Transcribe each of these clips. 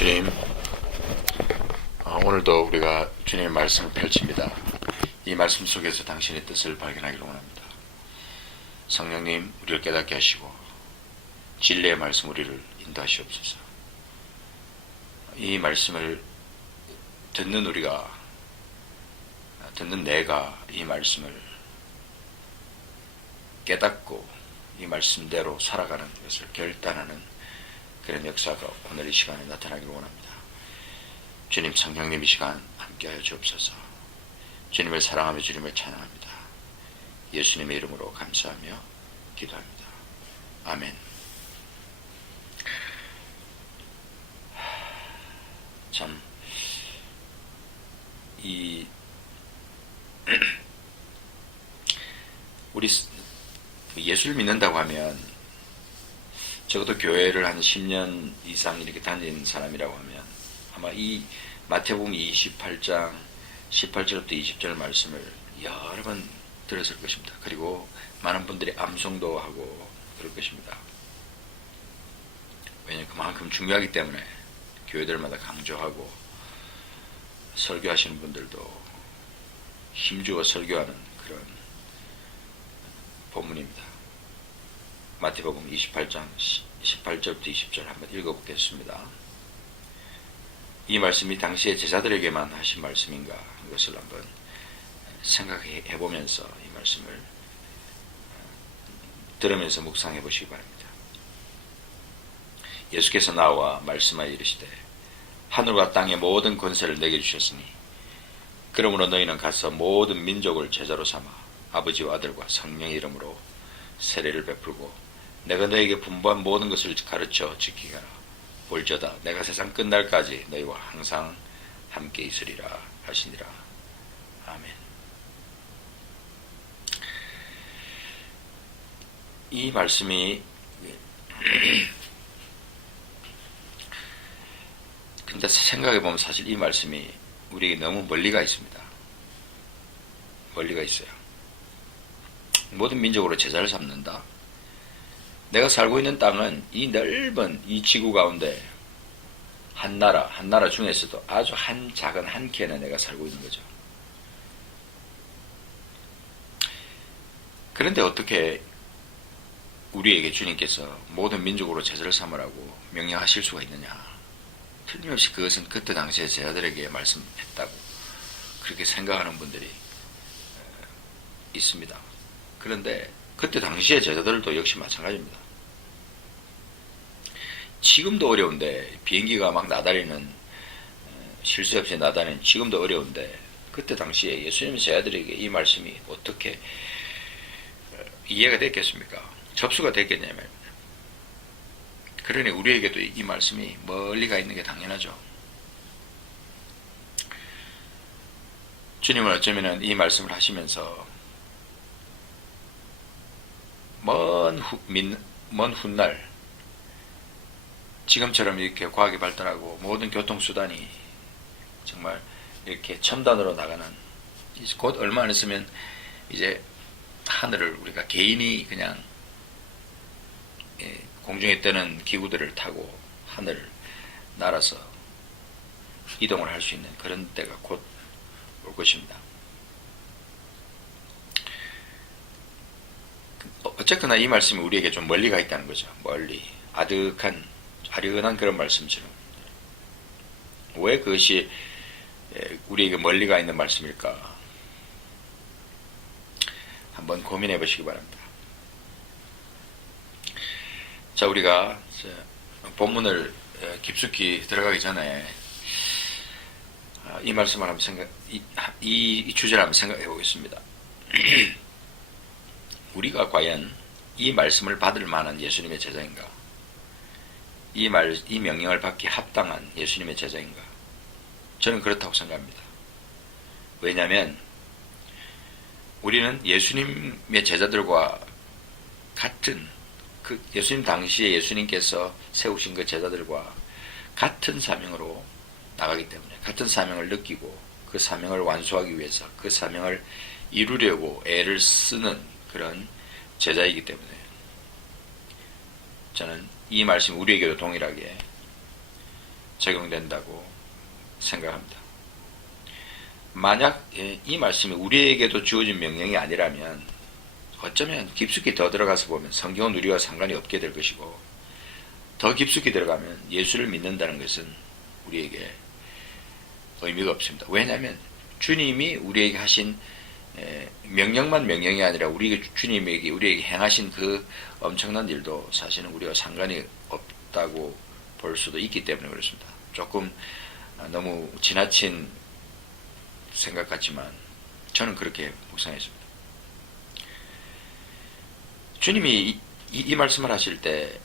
주님, 오늘도 우리가 주님의 말씀을 펼칩니다. 이 말씀 속에서 당신의 뜻을 발견하기를 원합니다. 성령님, 우리를 깨닫게 하시고 진리의 말씀 우리를 인도하시옵소서. 이 말씀을 듣는 내가 이 말씀을 깨닫고 이 말씀대로 살아가는 것을 결단하는 그런 역사가 오늘 이 시간에 나타나기를 원합니다. 주님, 성령님 이 시간 함께하여 주옵소서. 주님을 사랑하며 주님을 찬양합니다. 예수님의 이름으로 감사하며 기도합니다. 아멘. 참, 우리 예수를 믿는다고 하면 적어도 교회를 한 10년 이상 이렇게 다닌 사람이라고 하면 아마 이 마태복음 28장 18절부터 20절 말씀을 여러 번 들었을 것입니다. 그리고 많은 분들이 암송도 하고 그럴 것입니다. 왜냐하면 그만큼 중요하기 때문에 교회들마다 강조하고 설교하시는 분들도 힘주어 설교하는 그런 본문입니다. 마태복음 28장 18절부터 20절 한번 읽어보겠습니다. 이 말씀이 당시의 제자들에게만 하신 말씀인가 이것을 한번 생각해 보면서 이 말씀을 들으면서 묵상해 보시기 바랍니다. 예수께서 나와 말씀하여 이르시되 하늘과 땅의 모든 권세를 내게 주셨으니 그러므로 너희는 가서 모든 민족을 제자로 삼아 아버지와 아들과 성령의 이름으로 세례를 베풀고 내가 너에게 분부한 모든 것을 가르쳐 지키게 하라. 볼저다 내가 세상 끝날까지 너희와 항상 함께 있으리라 하시니라. 아멘. 이 말씀이 근데 생각해보면 사실 이 말씀이 우리에게 너무 멀리가 있습니다. 멀리가 있어요. 모든 민족으로 제자를 삼는다. 내가 살고 있는 땅은 이 넓은 이 지구 가운데 한 나라 중에서도 아주 한 작은 한 켠에 내가 살고 있는 거죠. 그런데 어떻게 우리에게 주님께서 모든 민족으로 제자를 삼으라고 명령하실 수가 있느냐. 틀림없이 그것은 그때 당시에 제자들에게 말씀했다고 그렇게 생각하는 분들이 있습니다. 그런데 그때 당시의 제자들도 역시 마찬가지입니다. 지금도 어려운데 비행기가 막 나다리는 실수 없이 나다니는 지금도 어려운데 그때 당시에 예수님 제자들에게 이 말씀이 어떻게 이해가 됐겠습니까? 접수가 됐겠냐면 그러니 우리에게도 이 말씀이 멀리 가 있는 게 당연하죠. 주님은 어쩌면 이 말씀을 하시면서 먼 훗날 지금처럼 이렇게 과학이 발달하고 모든 교통수단이 정말 이렇게 첨단으로 나가는 곧 얼마 안 있으면 이제 하늘을 우리가 개인이 그냥 공중에 뜨는 기구들을 타고 하늘을 날아서 이동을 할 수 있는 그런 때가 곧 올 것입니다. 어쨌거나 이 말씀이 우리에게 좀 멀리 가 있다는 거죠. 멀리 아련한 그런 말씀처럼. 왜 그것이 우리에게 멀리 가 있는 말씀일까? 한번 고민해 보시기 바랍니다. 자, 우리가 본문을 깊숙이 들어가기 전에 이 말씀을 한번 이 주제를 한번 생각해 보겠습니다. 우리가 과연 이 말씀을 받을 만한 예수님의 제자인가? 이 명령을 받기 합당한 예수님의 제자인가? 저는 그렇다고 생각합니다. 왜냐하면 우리는 예수님의 제자들과 같은 예수님 당시에 예수님께서 세우신 그 제자들과 같은 사명으로 나가기 때문에 같은 사명을 느끼고 그 사명을 완수하기 위해서 그 사명을 이루려고 애를 쓰는 그런 제자이기 때문에 저는 이 말씀 우리에게도 동일하게 적용된다고 생각합니다. 만약 이 말씀이 우리에게도 주어진 명령이 아니라면 어쩌면 깊숙이 더 들어가서 보면 성경은 우리와 상관이 없게 될 것이고, 더 깊숙이 들어가면 예수를 믿는다는 것은 우리에게 의미가 없습니다. 왜냐하면 주님이 우리에게 하신 명령만 명령이 아니라 주님에게 우리에게 행하신 그 엄청난 일도 사실은 우리와 상관이 없다고 볼 수도 있기 때문에 그렇습니다. 조금 너무 지나친 생각 같지만 저는 그렇게 묵상했습니다. 주님이 이 말씀을 하실 때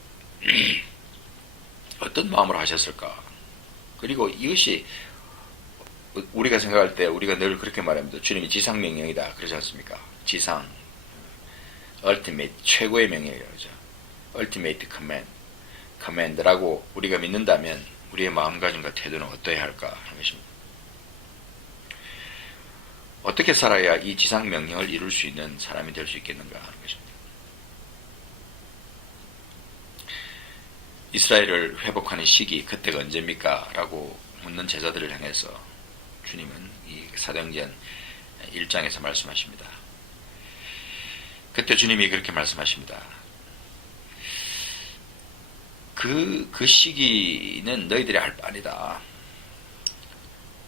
어떤 마음으로 하셨을까? 그리고 이것이 우리가 생각할 때 우리가 늘 그렇게 말합니다. 주님이 지상 명령이다 그러지 않습니까? 지상, ultimate, 최고의 명령이라고 그러죠. ultimate command라고 우리가 믿는다면 우리의 마음가짐과 태도는 어떠해야 할까 하는 것입니다. 어떻게 살아야 이 지상 명령을 이룰 수 있는 사람이 될 수 있겠는가 하는 것입니다. 이스라엘을 회복하는 시기, 그때가 언제입니까? 라고 묻는 제자들을 향해서 주님은 이 사도행전 1장에서 말씀하십니다. 그때 주님이 그렇게 말씀하십니다. 그 시기는 너희들이 알 바 아니다.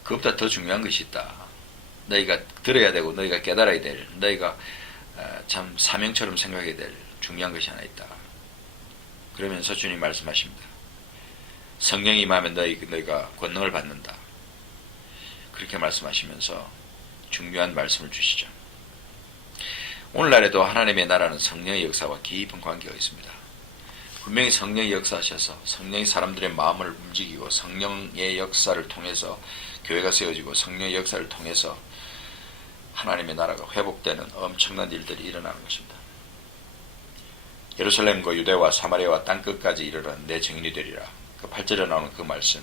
그것보다 더 중요한 것이 있다. 너희가 들어야 되고 너희가 깨달아야 될, 너희가 참 사명처럼 생각해야 될 중요한 것이 하나 있다. 그러면서 주님 말씀하십니다. 성령이 임하면 너희가 권능을 받는다. 그렇게 말씀하시면서 중요한 말씀을 주시죠. 오늘날에도 하나님의 나라는 성령의 역사와 깊은 관계가 있습니다. 분명히 성령이 역사하셔서 성령이 사람들의 마음을 움직이고 성령의 역사를 통해서 교회가 세워지고 성령의 역사를 통해서 하나님의 나라가 회복되는 엄청난 일들이 일어나는 것입니다. 예루살렘과 유대와 사마리아와 땅끝까지 이르러 내 증인이 되리라. 그 8절에 나오는 그 말씀.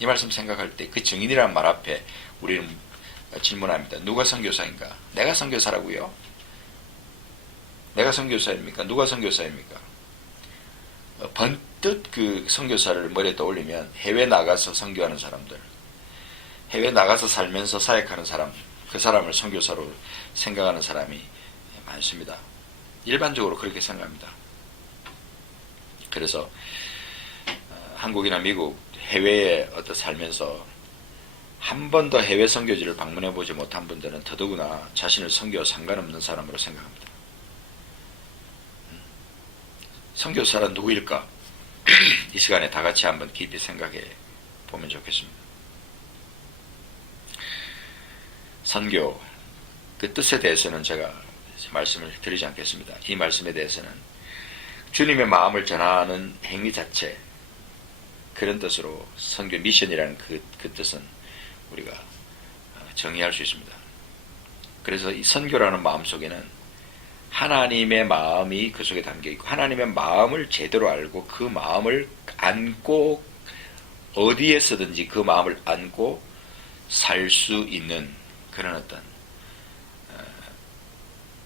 이 말씀 생각할 때 그 증인이라는 말 앞에 우리는 질문합니다. 누가 선교사인가? 내가 선교사라고요? 내가 선교사입니까? 누가 선교사입니까? 번뜩 그 선교사를 머리에 떠올리면 해외 나가서 선교하는 사람들, 해외 나가서 살면서 사역하는 사람, 그 사람을 선교사로 생각하는 사람이 많습니다. 일반적으로 그렇게 생각합니다. 그래서 한국이나 미국 해외에 살면서 한 번도 해외 선교지를 방문해 보지 못한 분들은 더더구나 자신을 선교와 상관없는 사람으로 생각합니다. 선교사란 누구일까? 이 시간에 다 같이 한번 깊이 생각해 보면 좋겠습니다. 선교, 그 뜻에 대해서는 제가 말씀을 드리지 않겠습니다. 이 말씀에 대해서는 주님의 마음을 전하는 행위 자체, 그런 뜻으로 선교 미션이라는 그 뜻은 우리가 정의할 수 있습니다. 그래서 이 선교라는 마음 속에는 하나님의 마음이 그 속에 담겨 있고 하나님의 마음을 제대로 알고 그 마음을 안고 어디에서든지 그 마음을 안고 살 수 있는 그런 어떤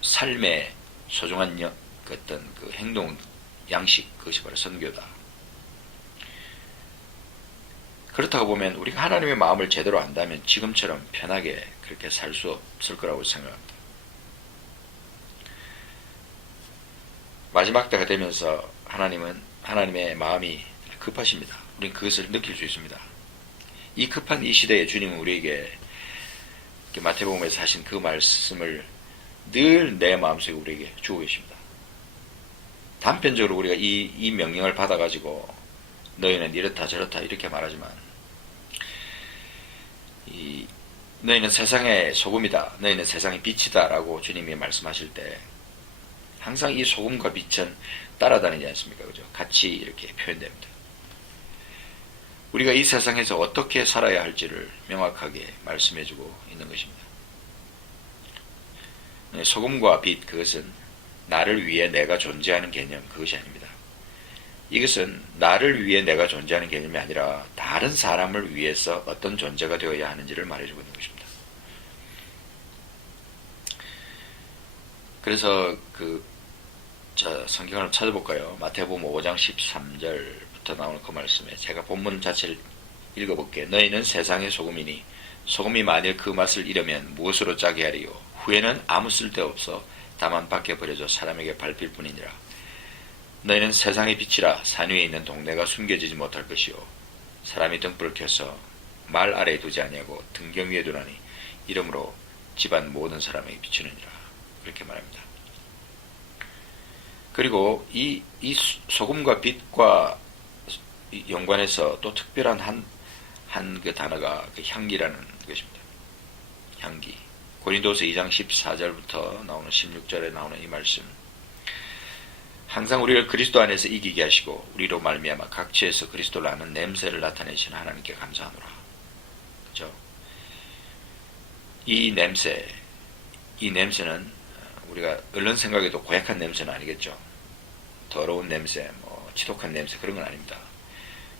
삶의 소중한 어떤 그 행동 양식, 그것이 바로 선교다. 그렇다고 보면 우리가 하나님의 마음을 제대로 안다면 지금처럼 편하게 그렇게 살 수 없을 거라고 생각합니다. 마지막 때가 되면서 하나님은 하나님의 마음이 급하십니다. 우리는 그것을 느낄 수 있습니다. 이 급한 이 시대에 주님은 우리에게 마태복음에서 하신 그 말씀을 늘 내 마음속에 우리에게 주고 계십니다. 단편적으로 우리가 이 명령을 받아가지고 너희는 이렇다 저렇다 이렇게 말하지만 너희는 세상의 소금이다, 너희는 세상의 빛이다 라고 주님이 말씀하실 때 항상 이 소금과 빛은 따라다니지 않습니까? 그죠? 같이 이렇게 표현됩니다. 우리가 이 세상에서 어떻게 살아야 할지를 명확하게 말씀해주고 있는 것입니다. 소금과 빛, 그것은 나를 위해 내가 존재하는 개념, 그것이 아닙니다. 이것은 나를 위해 내가 존재하는 개념이 아니라 다른 사람을 위해서 어떤 존재가 되어야 하는지를 말해주고 있는 것입니다. 그래서 성경을 찾아볼까요? 마태복음 5장 13절부터 나오는 그 말씀에 제가 본문 자체를 읽어볼게. 너희는 세상의 소금이니 소금이 만일 그 맛을 잃으면 무엇으로 짜게 하리요. 후에는 아무 쓸데없어 다만 밖에 버려져 사람에게 밟힐 뿐이니라. 너희는 세상의 빛이라. 산 위에 있는 동네가 숨겨지지 못할 것이요 사람이 등불을 켜서 말 아래에 두지 아니하고 등경 위에 두나니 이러므로 집안 모든 사람에게 비추느니라. 그렇게 말합니다. 그리고 이 소금과 빛과 연관해서 또 특별한 한 그 단어가 그 향기라는 것입니다. 향기. 고린도서 2장 14절부터 나오는 16절에 나오는 이 말씀. 항상 우리를 그리스도 안에서 이기게 하시고 우리로 말미암아 각처에서 그리스도를 아는 냄새를 나타내시는 하나님께 감사하노라. 그죠? 이 냄새는 우리가 얼른 생각해도 고약한 냄새는 아니겠죠. 더러운 냄새, 지독한 냄새 그런 건 아닙니다.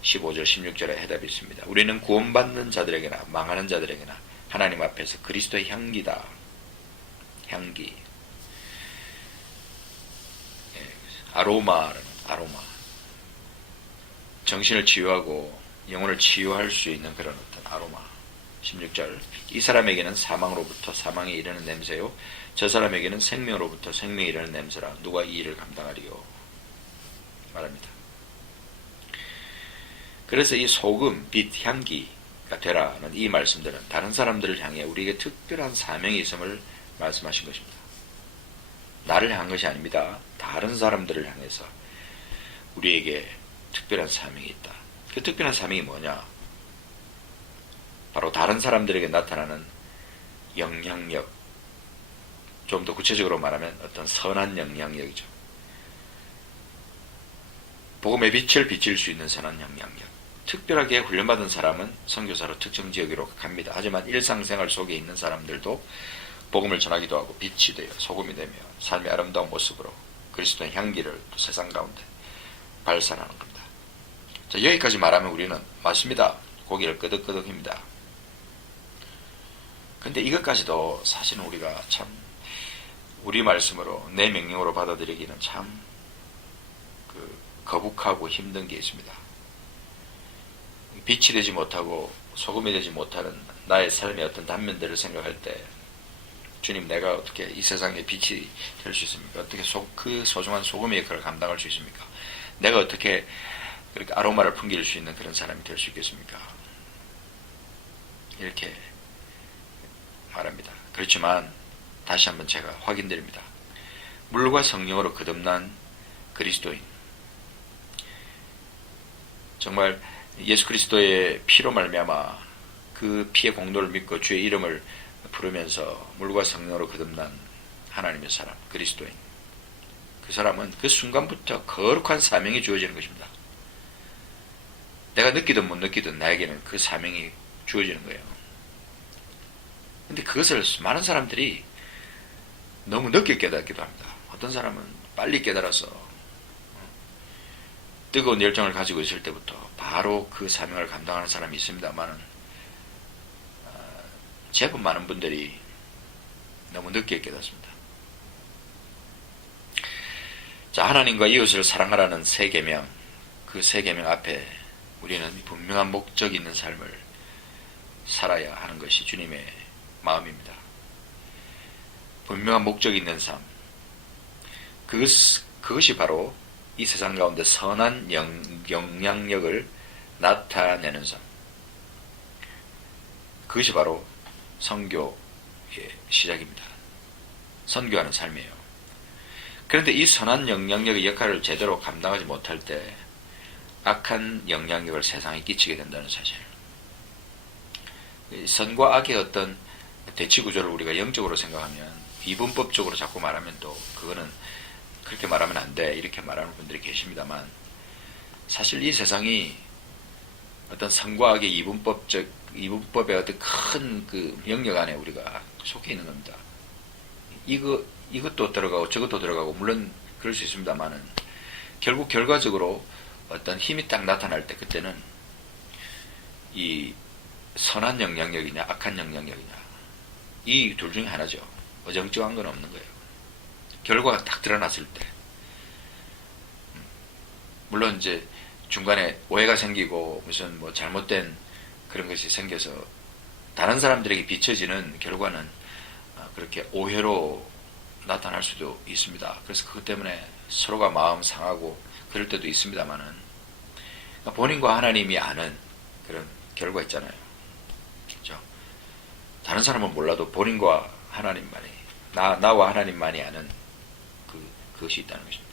15절 16절에 해답이 있습니다. 우리는 구원받는 자들에게나 망하는 자들에게나 하나님 앞에서 그리스도의 향기다. 향기. 아로마라는 아로마. 정신을 치유하고 영혼을 치유할 수 있는 그런 어떤 아로마. 16절. 이 사람에게는 사망으로부터 사망에 이르는 냄새요 저 사람에게는 생명으로부터 생명에 이르는 냄새라. 누가 이 일을 감당하리요. 말합니다. 그래서 이 소금, 빛, 향기가 되라는 이 말씀들은 다른 사람들을 향해 우리에게 특별한 사명이 있음을 말씀하신 것입니다. 나를 향한 것이 아닙니다. 다른 사람들을 향해서 우리에게 특별한 사명이 있다. 그 특별한 사명이 뭐냐? 바로 다른 사람들에게 나타나는 영향력. 좀 더 구체적으로 말하면 어떤 선한 영향력이죠. 복음의 빛을 비칠 수 있는 선한 영향력. 특별하게 훈련받은 사람은 선교사로 특정 지역으로 갑니다. 하지만 일상생활 속에 있는 사람들도 복음을 전하기도 하고 빛이 되어 소금이 되며 삶의 아름다운 모습으로 그리스도의 향기를 세상 가운데 발산하는 겁니다. 자, 여기까지 말하면 우리는 맞습니다. 고기를 끄덕끄덕입니다. 근데 이것까지도 사실은 우리가 참 우리 말씀으로 내 명령으로 받아들이기는 참 거북하고 힘든 게 있습니다. 빛이 되지 못하고 소금이 되지 못하는 나의 삶의 어떤 단면들을 생각할 때 주님, 내가 어떻게 이 세상에 빛이 될 수 있습니까? 어떻게 그 소중한 소금의 역할을 감당할 수 있습니까? 내가 어떻게 그렇게 아로마를 풍길 수 있는 그런 사람이 될 수 있겠습니까? 이렇게 말합니다. 그렇지만 다시 한번 제가 확인드립니다. 물과 성령으로 거듭난 그리스도인, 정말 예수 그리스도의 피로 말미암아 그 피의 공로를 믿고 주의 이름을 부르면서 물과 성령으로 거듭난 하나님의 사람, 그리스도인, 그 사람은 그 순간부터 거룩한 사명이 주어지는 것입니다. 내가 느끼든 못 느끼든 나에게는 그 사명이 주어지는 거예요. 근데 그것을 많은 사람들이 너무 늦게 깨닫기도 합니다. 어떤 사람은 빨리 깨달아서 뜨거운 열정을 가지고 있을 때부터 바로 그 사명을 감당하는 사람이 있습니다만 제법 많은 분들이 너무 늦게 깨닫습니다. 자, 하나님과 이웃을 사랑하라는 세 계명, 그 세 계명 앞에 우리는 분명한 목적이 있는 삶을 살아야 하는 것이 주님의 마음입니다. 분명한 목적이 있는 삶, 그것이 바로 이 세상 가운데 선한 영향력을 나타내는 삶, 그것이 바로 선교의 시작입니다. 선교하는 삶이에요. 그런데 이 선한 영향력의 역할을 제대로 감당하지 못할 때 악한 영향력을 세상에 끼치게 된다는 사실. 선과 악의 어떤 대치 구조를 우리가 영적으로 생각하면 이분법적으로 자꾸 말하면 또 그거는 그렇게 말하면 안 돼, 이렇게 말하는 분들이 계십니다만, 사실 이 세상이 어떤 선과 악의 이분법의 어떤 큰 그 영역 안에 우리가 속해 있는 겁니다. 이것도 들어가고 저것도 들어가고, 물론 그럴 수 있습니다만은, 결국 결과적으로 어떤 힘이 딱 나타날 때 그때는 이 선한 영향력이냐 악한 영향력이냐, 이 둘 중에 하나죠. 어정쩡한 건 없는 거예요. 결과가 딱 드러났을 때, 물론 이제 중간에 오해가 생기고 무슨 뭐 잘못된 그런 것이 생겨서 다른 사람들에게 비춰지는 결과는 그렇게 오해로 나타날 수도 있습니다. 그래서 그것 때문에 서로가 마음 상하고 그럴 때도 있습니다만은, 본인과 하나님이 아는 그런 결과 있잖아요. 그렇죠? 다른 사람은 몰라도 본인과 하나님만이, 나와 하나님만이 아는 그것이 있다는 것입니다.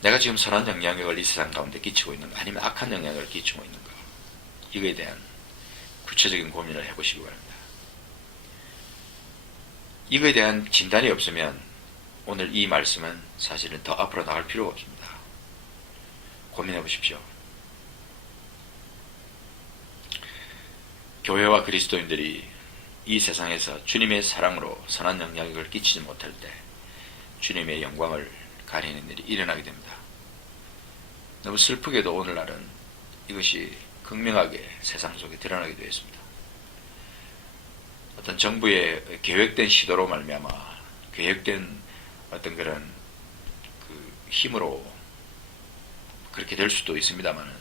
내가 지금 선한 영향력을 이 세상 가운데 끼치고 있는가, 아니면 악한 영향력을 끼치고 있는가, 이거에 대한 구체적인 고민을 해보시기 바랍니다. 이거에 대한 진단이 없으면 오늘 이 말씀은 사실은 더 앞으로 나갈 필요가 없습니다. 고민해 보십시오. 교회와 그리스도인들이 이 세상에서 주님의 사랑으로 선한 영향력을 끼치지 못할 때 주님의 영광을 가리는 일이 일어나게 됩니다. 너무 슬프게도 오늘날은 이것이 극명하게 세상 속에 드러나게 되어 있습니다. 어떤 정부의 계획된 시도로 말미암아 계획된 어떤 그런 힘으로 그렇게 될 수도 있습니다만은,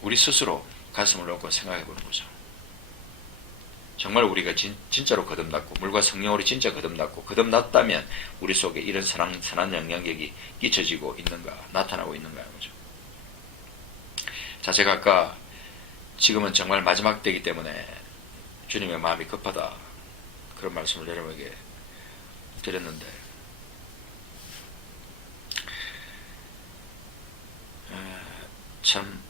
우리 스스로 가슴을 놓고 생각해 보는 거죠. 정말 우리가 진짜로 거듭났고 물과 성령으로 진짜 거듭났다면 우리 속에 이런 선한 영향력이 끼쳐지고 있는가, 나타나고 있는가 하는 거죠. 자, 제가 아까 지금은 정말 마지막 때이기 때문에 주님의 마음이 급하다, 그런 말씀을 여러분에게 드렸는데, 참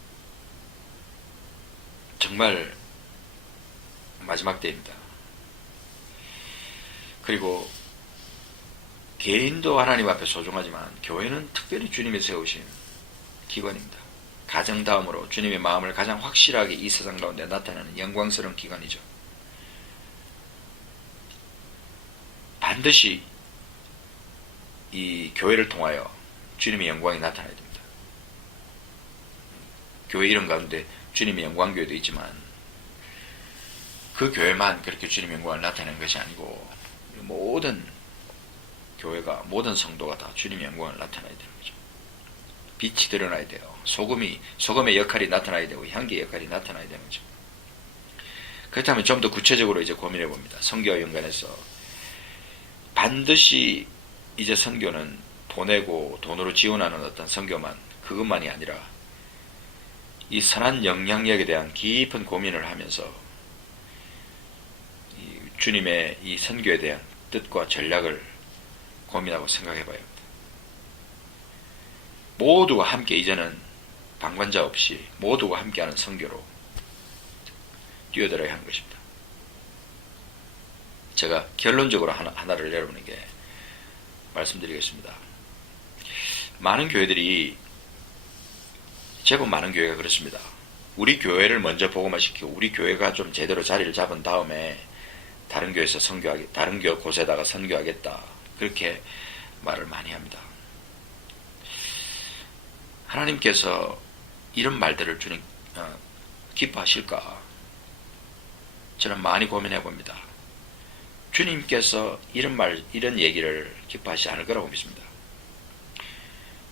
정말 마지막 때입니다. 그리고 개인도 하나님 앞에 소중하지만 교회는 특별히 주님이 세우신 기관입니다. 가정 다음으로 주님의 마음을 가장 확실하게 이 세상 가운데 나타내는 영광스러운 기관이죠. 반드시 이 교회를 통하여 주님의 영광이 나타나야 됩니다. 교회 이름 가운데 주님의 영광교회도 있지만 그 교회만 그렇게 주님의 영광을 나타내는 것이 아니고 모든 교회가, 모든 성도가 다 주님의 영광을 나타내야 되는 거죠. 빛이 드러나야 돼요. 소금의 역할이 나타나야 되고 향기의 역할이 나타나야 되는 거죠. 그렇다면 좀 더 구체적으로 이제 고민해 봅니다. 선교와 연관해서 반드시 이제 선교는 돈으로 지원하는 어떤 선교만, 그것만이 아니라 이 선한 영향력에 대한 깊은 고민을 하면서 주님의 이 선교에 대한 뜻과 전략을 고민하고 생각해 봐야 합니다. 모두가 함께 이제는 방관자 없이 모두가 함께하는 선교로 뛰어들어야 하는 것입니다. 제가 결론적으로 하나를 여러분에게 말씀드리겠습니다. 많은 교회들이, 제법 많은 교회가 그렇습니다. 우리 교회를 먼저 복음화시키고 우리 교회가 좀 제대로 자리를 잡은 다음에 다른 교회에서 다른 교회 곳에다가 선교하겠다, 그렇게 말을 많이 합니다. 하나님께서 이런 말들을 기뻐하실까? 저는 많이 고민해 봅니다. 주님께서 이런 얘기를 기뻐하시지 않을 거라고 믿습니다.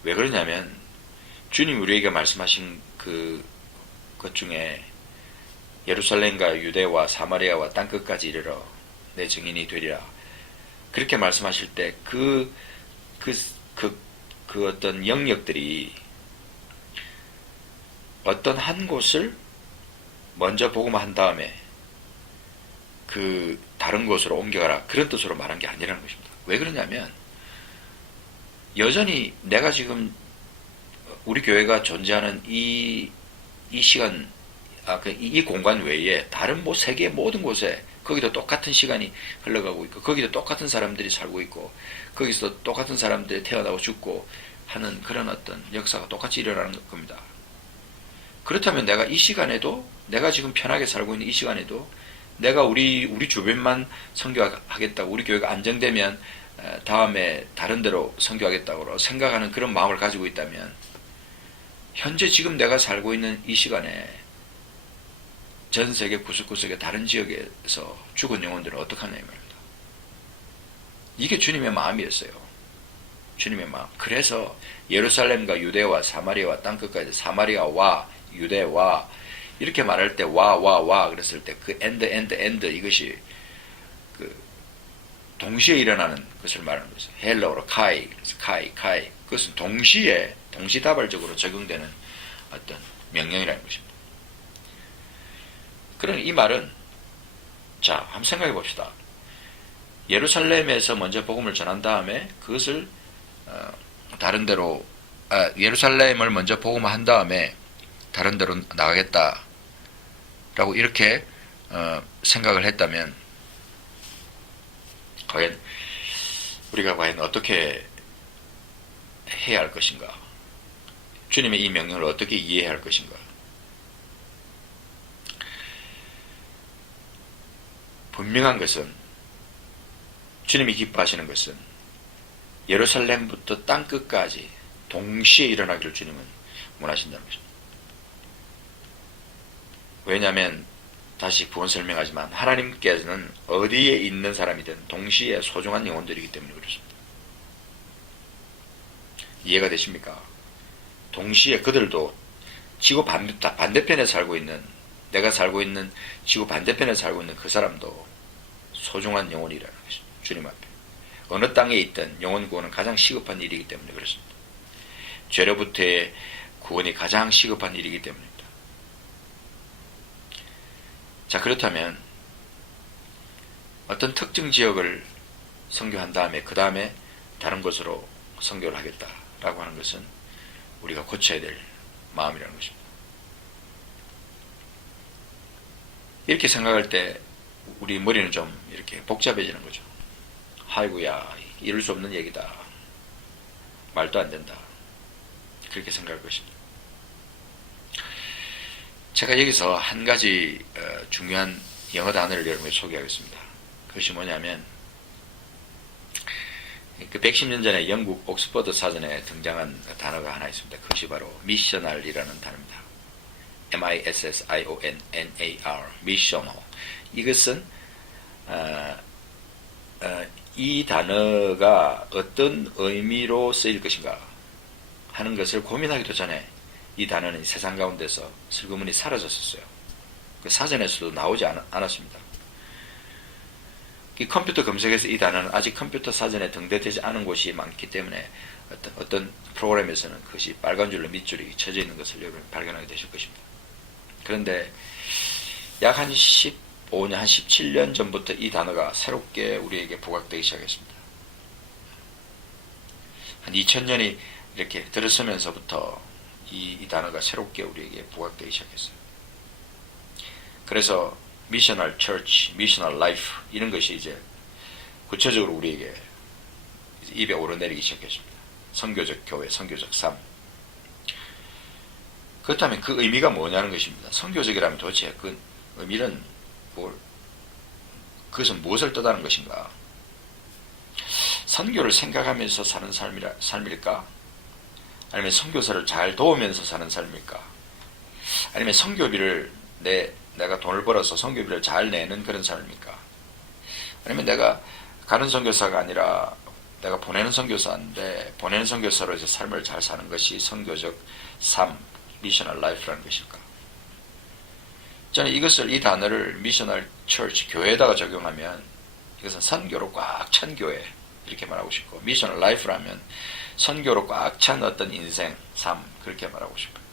왜 그러냐면 주님 우리에게 말씀하신 것 중에 예루살렘과 유대와 사마리아와 땅끝까지 이르러 내 증인이 되리라, 그렇게 말씀하실 때 그 어떤 영역들이 어떤 한 곳을 먼저 복음화한 다음에 다른 곳으로 옮겨가라, 그런 뜻으로 말한 게 아니라는 것입니다. 왜 그러냐면 여전히 내가 지금 우리 교회가 존재하는 이 시간, 이 공간 외에 다른 세계 모든 곳에 거기도 똑같은 시간이 흘러가고 있고, 거기도 똑같은 사람들이 살고 있고, 거기서 똑같은 사람들이 태어나고 죽고 하는 그런 어떤 역사가 똑같이 일어나는 겁니다. 그렇다면 내가 이 시간에도, 내가 지금 편하게 살고 있는 이 시간에도 내가 우리 주변만 선교하겠다고, 우리 교회가 안정되면 다음에 다른 데로 선교하겠다고 생각하는 그런 마음을 가지고 있다면, 현재 지금 내가 살고 있는 이 시간에 전 세계 구석구석의 다른 지역에서 죽은 영혼들은 어떡하냐 이 말입니다. 이게 주님의 마음이었어요. 주님의 마음. 그래서 예루살렘과 유대와 사마리아와 땅끝까지 사마리아와 유대와 이렇게 말할 때 와 그랬을 때 그 end 이것이 그 동시에 일어나는 것을 말하는 것이죠. 헬라어로 카이, 그래서 카이. 그것은 동시에 동시다발적으로 적용되는 어떤 명령이라는 것입니다. 그러니 이 말은 자, 한번 생각해 봅시다. 예루살렘에서 먼저 복음을 전한 다음에 그것을 다른 데로 예루살렘을 먼저 복음한 다음에 다른 데로 나가겠다라고 이렇게 생각을 했다면 과연 우리가 과연 어떻게 해야 할 것인가? 주님의 이 명령을 어떻게 이해해야 할 것인가? 분명한 것은 주님이 기뻐하시는 것은 예루살렘부터 땅끝까지 동시에 일어나기를 주님은 원하신다는 것입니다. 왜냐하면 다시 부언 설명하지만 하나님께서는 어디에 있는 사람이든 동시에 소중한 영혼들이기 때문에 그렇습니다. 이해가 되십니까? 동시에 그들도 지구 반대편에 살고 있는 내가 살고 있는 지구 반대편에 살고 있는 그 사람도 소중한 영혼이라는 것입니다. 주님 앞에. 어느 땅에 있든 영혼 구원은 가장 시급한 일이기 때문에 그렇습니다. 죄로부터의 구원이 가장 시급한 일이기 때문입니다. 자, 그렇다면 어떤 특정 지역을 선교한 다음에 그 다음에 다른 곳으로 선교를 하겠다라고 하는 것은 우리가 고쳐야 될 마음이라는 것입니다. 이렇게 생각할 때 우리 머리는 좀 이렇게 복잡해지는 거죠. 아이고야, 이룰 수 없는 얘기다. 말도 안 된다. 그렇게 생각할 것입니다. 제가 여기서 한 가지 중요한 영어 단어를 여러분에게 소개하겠습니다. 그것이 뭐냐면 그 110년 전에 영국 옥스퍼드 사전에 등장한 단어가 하나 있습니다. 그것이 바로 미셔널이라는 단어입니다. missionnar, missional. 이것은 이 단어가 어떤 의미로 쓰일 것인가 하는 것을 고민하기도 전에 이 단어는 세상 가운데서 슬그머니 사라졌었어요. 그 사전에서도 나오지 않았습니다. 이 컴퓨터 검색에서 이 단어는 아직 컴퓨터 사전에 등재되지 않은 곳이 많기 때문에 어떤 프로그램에서는 그것이 빨간 줄로 밑줄이 쳐져 있는 것을 여러분 발견하게 되실 것입니다. 그런데 약 한 15년, 한 17년 전부터 이 단어가 새롭게 우리에게 부각되기 시작했습니다. 한 2000년이 이렇게 들어서면서부터 이 단어가 새롭게 우리에게 부각되기 시작했어요. 그래서 미셔널 처치, 미셔널 라이프 이런 것이 이제 구체적으로 우리에게 이제 입에 오르내리기 시작했습니다. 선교적 교회, 선교적 삶. 그렇다면 그 의미가 뭐냐는 것입니다. 선교적이라면 도대체 그 의미는 그것은 무엇을 뜻하는 것인가? 선교를 생각하면서 사는 삶일까? 아니면 선교사를 잘 도우면서 사는 삶일까? 아니면 선교비를 내가 돈을 벌어서 선교비를 잘 내는 그런 삶입니까? 아니면 내가 가는 선교사가 아니라 내가 보내는 선교사인데 보내는 선교사로 이제 삶을 잘 사는 것이 선교적 삶, 미셔널 라이프라는 것일까? 저는 이 단어를 미셔널 처치, 교회에다가 적용하면 이것은 선교로 꽉 찬 교회 이렇게 말하고 싶고, 미셔널 라이프라면 선교로 꽉 찬 어떤 인생, 삶 그렇게 말하고 싶어요.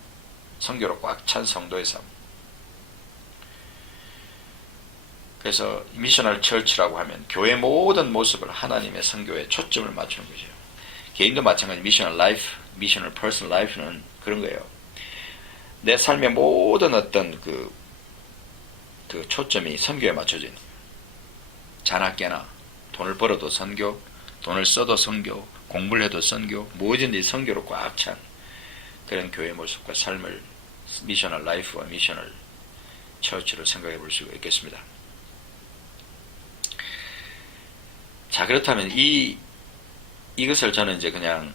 선교로 꽉 찬 성도의 삶. 그래서 미셔널 처치라고 하면 교회의 모든 모습을 하나님의 선교에 초점을 맞추는 거죠. 개인도 마찬가지 미셔널 라이프, 미셔널 퍼스널 라이프는 그런 거예요. 내 삶의 모든 어떤 그 초점이 선교에 맞춰져 있는 거예요. 자나깨나 돈을 벌어도 선교, 돈을 써도 선교, 공부를 해도 선교, 뭐든지 선교로 꽉 찬 그런 교회의 모습과 삶을 미셔널 라이프와 미셔널 처치로 생각해 볼 수가 있겠습니다. 자, 그렇다면 이것을 저는 이제 그냥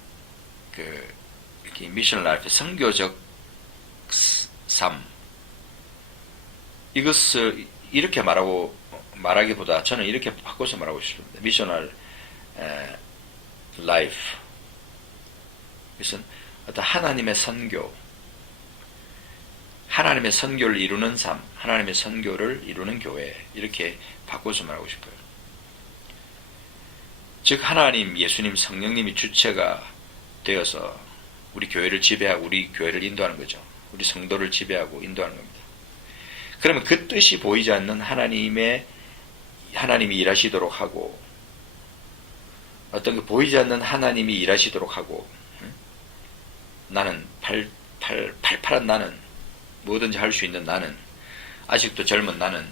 이렇게 미셔널 라이프, 선교적 삶, 이것을 이렇게 말하기보다 저는 이렇게 바꿔서 말하고 싶습니다. 미셔널 라이프, 이것은 어떤 하나님의 선교, 하나님의 선교를 이루는 삶, 하나님의 선교를 이루는 교회, 이렇게 바꿔서 말하고 싶어요. 즉 하나님, 예수님, 성령님이 주체가 되어서 우리 교회를 지배하고 우리 교회를 인도하는 거죠. 우리 성도를 지배하고 인도하는 겁니다. 그러면 그 뜻이 보이지 않는 하나님이 일하시도록 하고, 어떤 그 보이지 않는 하나님이 일하시도록 하고, 나는 팔팔한 나는, 뭐든지 할 수 있는 나는, 아직도 젊은 나는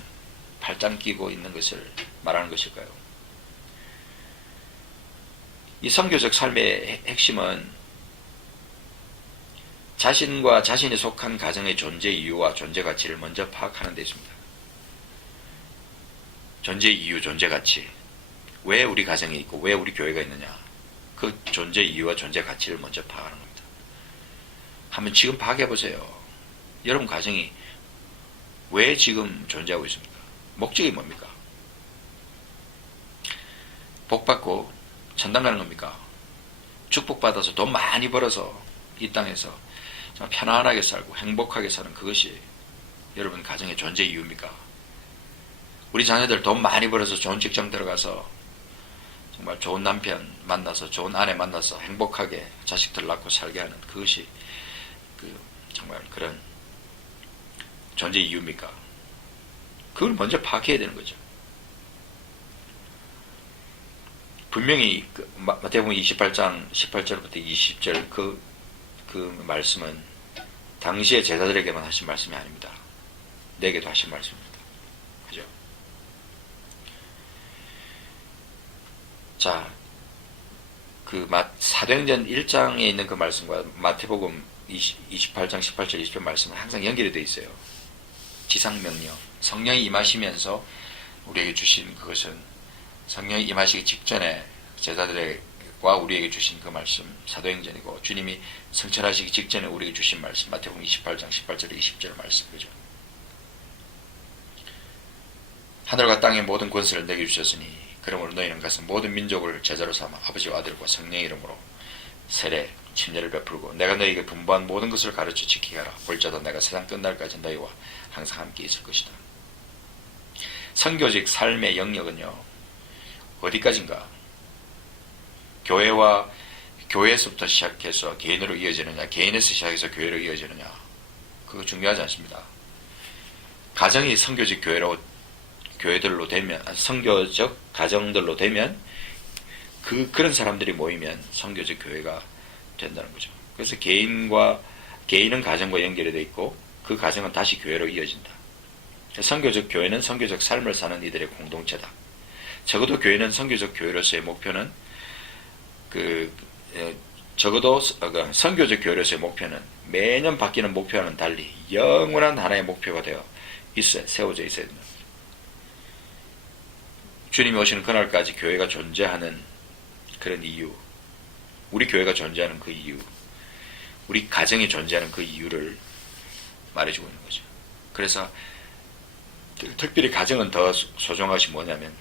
팔짱 끼고 있는 것을 말하는 것일까요? 이 선교적 삶의 핵심은 자신과 자신이 속한 가정의 존재 이유와 존재 가치를 먼저 파악하는 데 있습니다. 존재 이유, 존재 가치. 왜 우리 가정이 있고 왜 우리 교회가 있느냐. 그 존재 이유와 존재 가치를 먼저 파악하는 겁니다. 한번 지금 파악해 보세요. 여러분 가정이 왜 지금 존재하고 있습니까? 목적이 뭡니까? 복받고 천당 가는 겁니까? 축복받아서 돈 많이 벌어서 이 땅에서 편안하게 살고 행복하게 사는 그것이 여러분 가정의 존재 이유입니까? 우리 자녀들 돈 많이 벌어서 좋은 직장 들어가서 정말 좋은 남편 만나서 좋은 아내 만나서 행복하게 자식들 낳고 살게 하는 그것이 정말 그런 존재 이유입니까? 그걸 먼저 파악해야 되는 거죠. 분명히 마태복음 28장 18절부터 20절 그 말씀은 당시의 제자들에게만 하신 말씀이 아닙니다. 내게도 하신 말씀입니다. 그죠? 자, 사도행전 1장에 있는 그 말씀과 마태복음 28장 18절 20절 말씀은 항상 연결이 되어 있어요. 지상명령, 성령이 임하시면서 우리에게 주신 그것은 성령이 임하시기 직전에 제자들과 우리에게 주신 그 말씀 사도행전이고, 주님이 성천하시기 직전에 우리에게 주신 말씀 마태복음 28장 18절 20절 말씀, 그죠? 하늘과 땅의 모든 권세를 내게 주셨으니 그러므로 너희는 가서 모든 민족을 제자로 삼아 아버지와 아들과 성령의 이름으로 세례 침례를 베풀고 내가 너희에게 분부한 모든 것을 가르쳐 지키게 하라. 볼지어다 내가 세상 끝날까지 너희와 항상 함께 있을 것이다. 선교직 삶의 영역은요, 어디까지인가? 교회에서부터 시작해서 개인으로 이어지느냐, 개인에서 시작해서 교회로 이어지느냐, 그거 중요하지 않습니다. 가정이 선교직 교회들로 되면, 선교적 가정들로 되면 그런 사람들이 모이면 선교적 교회가 된다는 거죠. 그래서 개인은 가정과 연결이 되어 있고 그 가정은 다시 교회로 이어진다. 선교적 교회는 선교적 삶을 사는 이들의 공동체다. 적어도 교회는 선교적 교회로서의 목표는 적어도 선교적 교회로서의 목표는 매년 바뀌는 목표와는 달리 영원한 하나의 목표가 되어 세워져 있어야 된다. 주님이 오시는 그날까지 교회가 존재하는 그런 이유, 우리 교회가 존재하는 그 이유, 우리 가정이 존재하는 그 이유를 말해주고 있는 거죠. 그래서 특별히 가정은 더 소중한 것이 뭐냐면,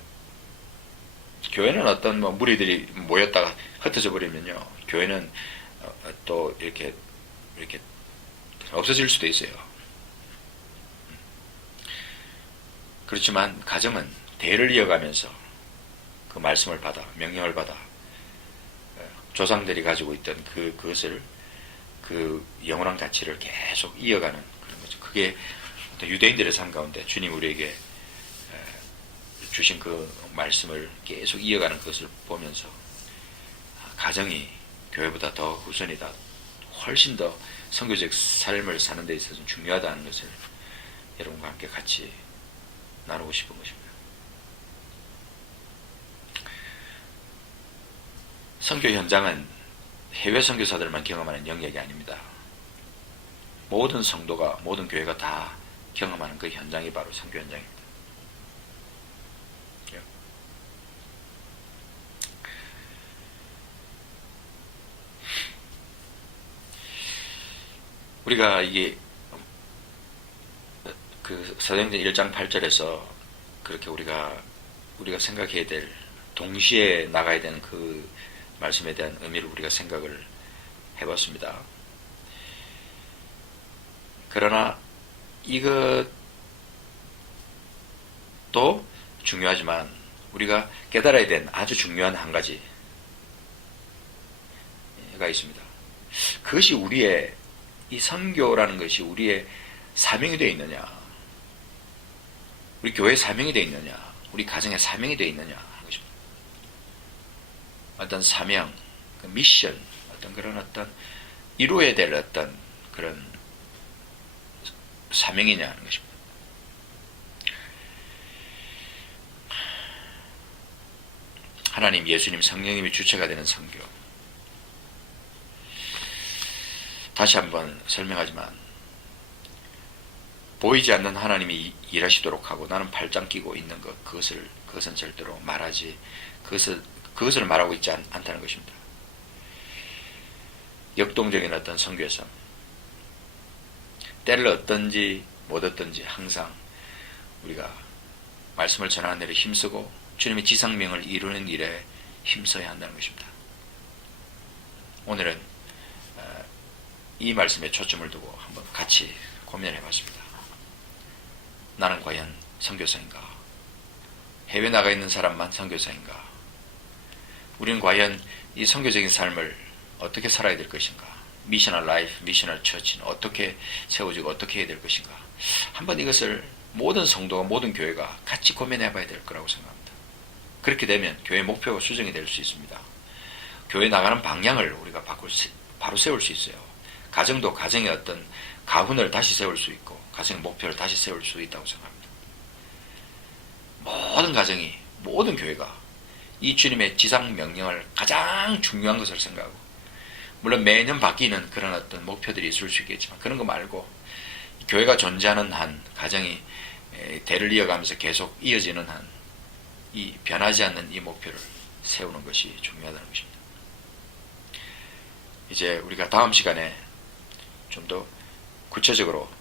교회는 어떤 무리들이 모였다가 흩어져 버리면요, 교회는 또 이렇게 없어질 수도 있어요. 그렇지만 가정은 대를 이어가면서 그 말씀을 받아, 명령을 받아, 조상들이 가지고 있던 그것을, 그 영원한 가치를 계속 이어가는 그런 거죠. 그게 유대인들의 삶 가운데 주님 우리에게 주신 그 말씀을 계속 이어가는 것을 보면서 가정이 교회보다 더 우선이다, 훨씬 더 선교적 삶을 사는 데 있어서 중요하다는 것을 여러분과 함께 같이 나누고 싶은 것입니다. 선교 현장은 해외 선교사들만 경험하는 영역이 아닙니다. 모든 성도가, 모든 교회가 다 경험하는 그 현장이 바로 선교 현장입니다. 우리가 이게 사도행전 1장 8절에서 그렇게 우리가 생각해야 될, 동시에 나가야 되는 그 말씀에 대한 의미를 우리가 생각을 해봤습니다. 그러나 이것도 중요하지만 우리가 깨달아야 되는 아주 중요한 한 가지가 있습니다. 그것이 우리의 이 선교라는 것이 우리의 사명이 되어 있느냐, 우리 교회의 사명이 되어 있느냐, 우리 가정의 사명이 되어 있느냐 하는 것입니다. 어떤 사명, 미션, 어떤 그런 어떤 이루어야 될 어떤 그런 사명이냐 하는 것입니다. 하나님, 예수님, 성령님이 주체가 되는 선교. 다시 한번 설명하지만 보이지 않는 하나님이 일하시도록 하고 나는 팔짱 끼고 있는 것, 그것은 절대로 말하지, 그것을 말하고 있지 않다는 것입니다. 역동적인 어떤 선교의 삶, 때를 얻든지 못 얻든지 항상 우리가 말씀을 전하는 일에 힘쓰고 주님의 지상명을 이루는 일에 힘써야 한다는 것입니다. 오늘은 이 말씀에 초점을 두고 한번 같이 고민해 봤습니다. 나는 과연 선교사인가? 해외 나가 있는 사람만 선교사인가? 우리는 과연 이 선교적인 삶을 어떻게 살아야 될 것인가? 미셔널 라이프, 미셔널 처치는 어떻게 세워지고 어떻게 해야 될 것인가? 한번 이것을 모든 성도가, 모든 교회가 같이 고민해 봐야 될 거라고 생각합니다. 그렇게 되면 교회 목표가 수정이 될 수 있습니다. 교회 나가는 방향을 우리가 바로 세울 수 있어요. 가정도 가정의 어떤 가훈을 다시 세울 수 있고 가정의 목표를 다시 세울 수 있다고 생각합니다. 모든 가정이, 모든 교회가 이 주님의 지상 명령을 가장 중요한 것을 생각하고, 물론 매년 바뀌는 그런 어떤 목표들이 있을 수 있겠지만 그런 거 말고 교회가 존재하는 한, 가정이 대를 이어가면서 계속 이어지는 한, 이 변하지 않는 이 목표를 세우는 것이 중요하다는 것입니다. 이제 우리가 다음 시간에 좀 더 구체적으로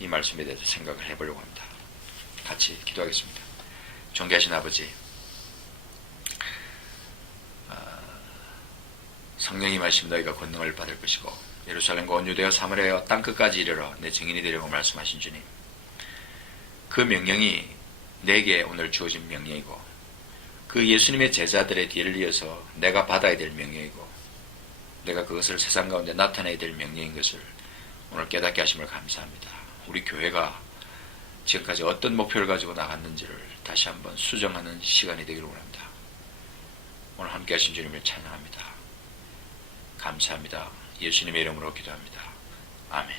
이 말씀에 대해서 생각을 해보려고 합니다. 같이 기도하겠습니다. 존귀하신 아버지, 성령이 말씀 너희가 권능을 받을 것이고 예루살렘과 온 유대와 사마리아 땅끝까지 이르러 내 증인이 되려고 말씀하신 주님, 그 명령이 내게 오늘 주어진 명령이고 그 예수님의 제자들의 뒤를 이어서 내가 받아야 될 명령이고 내가 그것을 세상 가운데 나타내야 될 명령인 것을 오늘 깨닫게 하심을 감사합니다. 우리 교회가 지금까지 어떤 목표를 가지고 나갔는지를 다시 한번 수정하는 시간이 되기를 원합니다. 오늘 함께 하신 주님을 찬양합니다. 감사합니다. 예수님의 이름으로 기도합니다. 아멘.